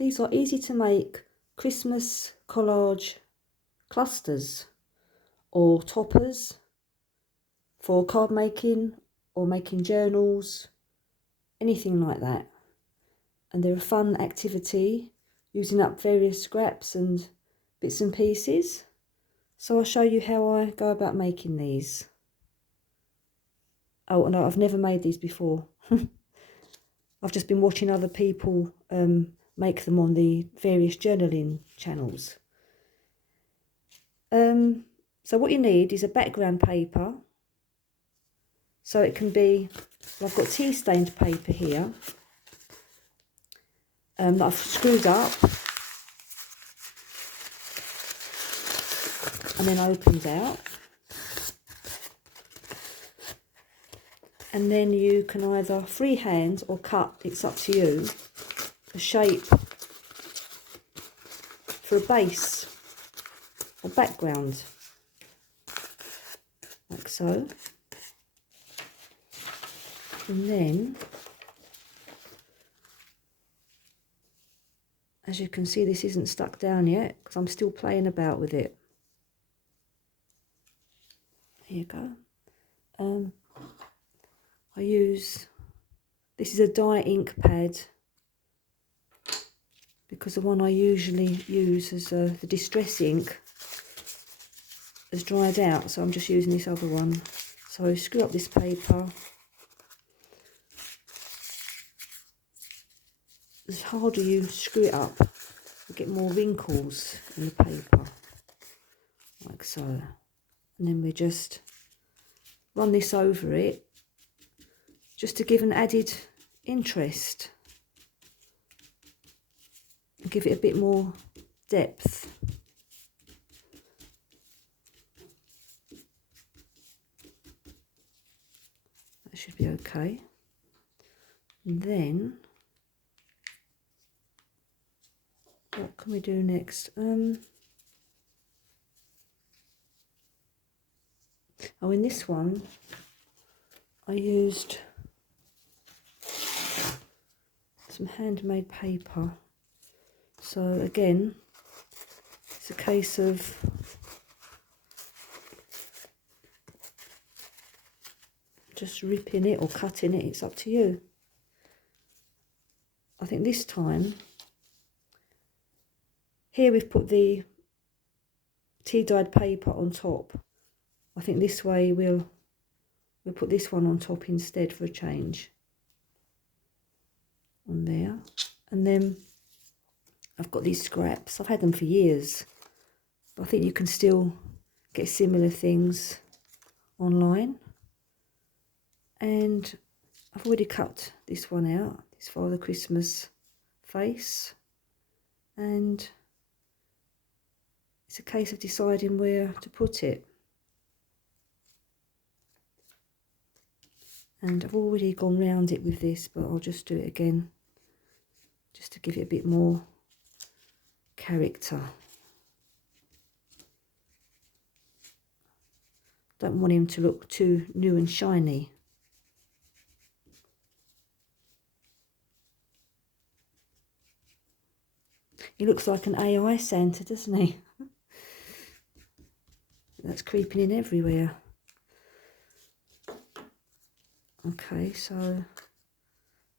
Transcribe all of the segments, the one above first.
These are easy to make Christmas collage clusters or toppers for card making or making journals, anything like that. And they're a fun activity using up various scraps and bits and pieces. So I'll show you how I go about making these. Oh, no, I've never made these before. I've just been watching other people make them on the various journaling channels. So what you need is a background paper. So it can be, I've got tea stained paper here that I've screwed up and then opened out. And then you can either freehand or cut, it's up to you, a shape for a base or background, like so. And then, as you can see, this isn't stuck down yet because I'm still playing about with it. Here you go. I use, this is a dye ink pad because the one I usually use as the distress ink has dried out, so I'm just using this other one. So screw up this paper. The harder you screw it up, you get more wrinkles in the paper, like so. And then we just run this over it, just to give an added interest and give it a bit more depth. That should be okay. And then, what can we do next? Oh, in this one, I used some handmade paper. So again, it's a case of just ripping it or cutting it, it's up to you. I think this time, here we've put the tea dyed paper on top. I think this way we'll put this one on top instead for a change. On there. And then I've got these scraps. I've had them for years, but I think you can still get similar things online. And I've already cut this one out, this Father Christmas face, and it's a case of deciding where to put it. And I've already gone round it with this, but I'll just do it again, just to give it a bit more character. Don't want him to look too new and shiny. He looks like an AI Santa, doesn't he? That's creeping in everywhere. Okay, so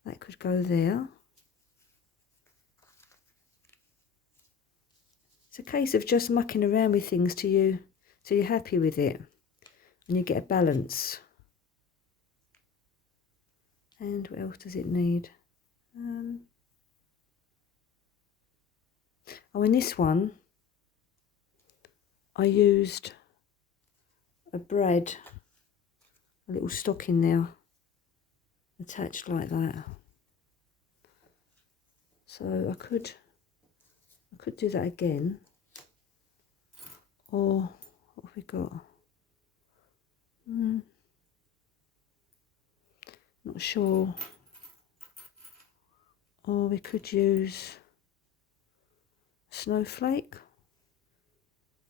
that could go there. It's a case of just mucking around with things till you're happy with it and you get a balance. And what else does it need? Oh, in this one, I used a brad, a little stocking there, attached like that. So I could do that again. Or what have we got? Not sure. Or we could use snowflake.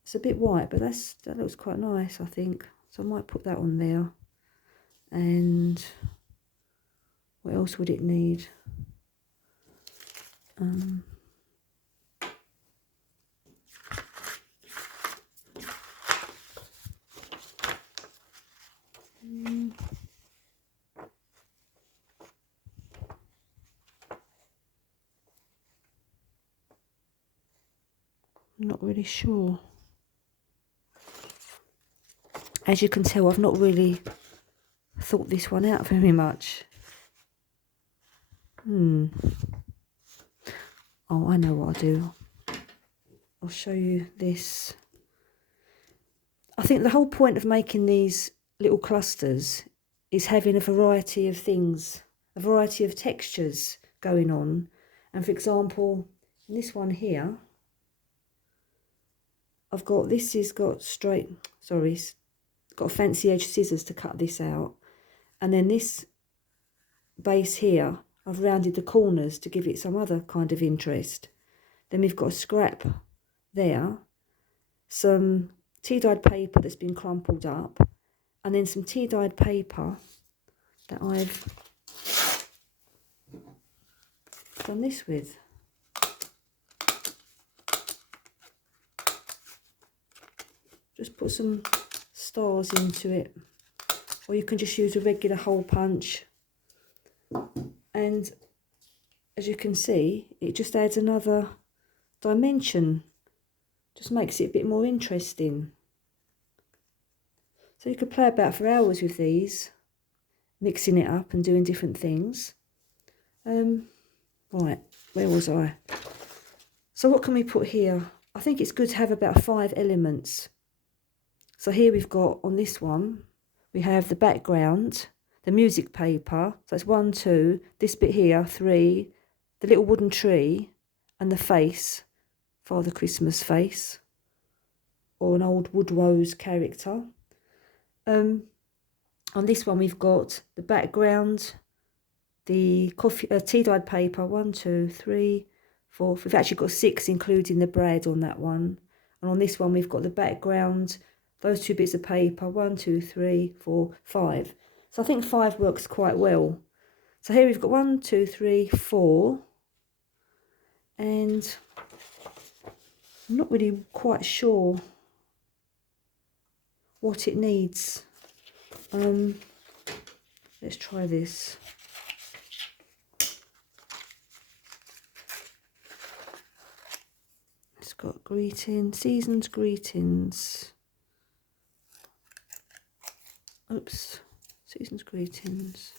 It's a bit white, but that looks quite nice, I think. So I might put that on there. And what else would it need? I'm not really sure. As you can tell, I've not really thought this one out very much. Oh, I know what I'll do. I'll show you this. I think the whole point of making these little clusters is having a variety of things, a variety of textures going on. And for example, in this one here, I've got, this has got got fancy edge scissors to cut this out. And then this base here, I've rounded the corners to give it some other kind of interest. Then we've got a scrap there, some tea-dyed paper that's been crumpled up, and then some tea-dyed paper that I've done this with. Just put some stars into it, or you can just use a regular hole punch. And as you can see, it just adds another dimension, just makes it a bit more interesting. So you could play about for hours with these, mixing it up and doing different things. Right, where was I? So what can we put here? I think it's good to have about 5 elements. So here we've got, on this one, we have the background, the music paper, so it's 1, 2, this bit here, 3, the little wooden tree, and the face, Father Christmas face, or an old wood rose character. On this one we've got the background, the tea-dyed paper, 1, 2, 3, 4, we've actually got 6 including the bread on that one. And on this one we've got the background, those 2 bits of paper, 1, 2, 3, 4, 5. So I think 5 works quite well. So here we've got 1, 2, 3, 4. And I'm not really quite sure what it needs. Let's try this. It's got greetings, season's greetings. Oops, season's greetings.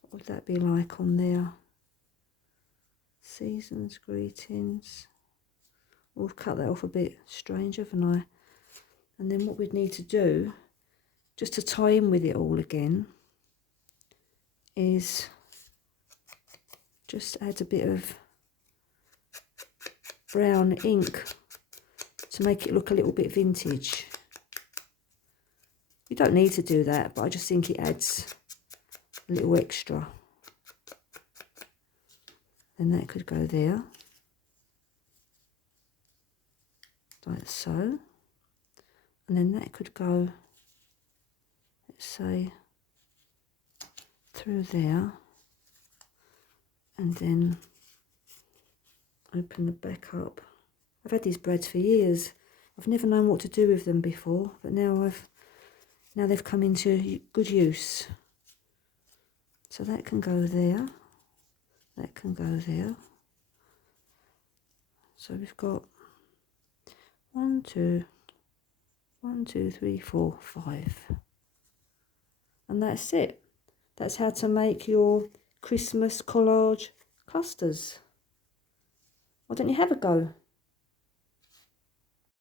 What would that be like on there? Season's greetings. We've cut that off a bit strange, haven't I? And then what we'd need to do, just to tie in with it all again, is just add a bit of brown ink to make it look a little bit vintage. You don't need to do that, but I just think it adds a little extra. And that could go there, like so. And then that could go, let's say, through there, and then open the back up. I've had these breads for years. I've never known what to do with them before, but now they've come into good use. So that can go there, that can go there. So we've got 1, 2, 3, 4, 5. And that's it. That's how to make your Christmas collage clusters. Why don't you have a go?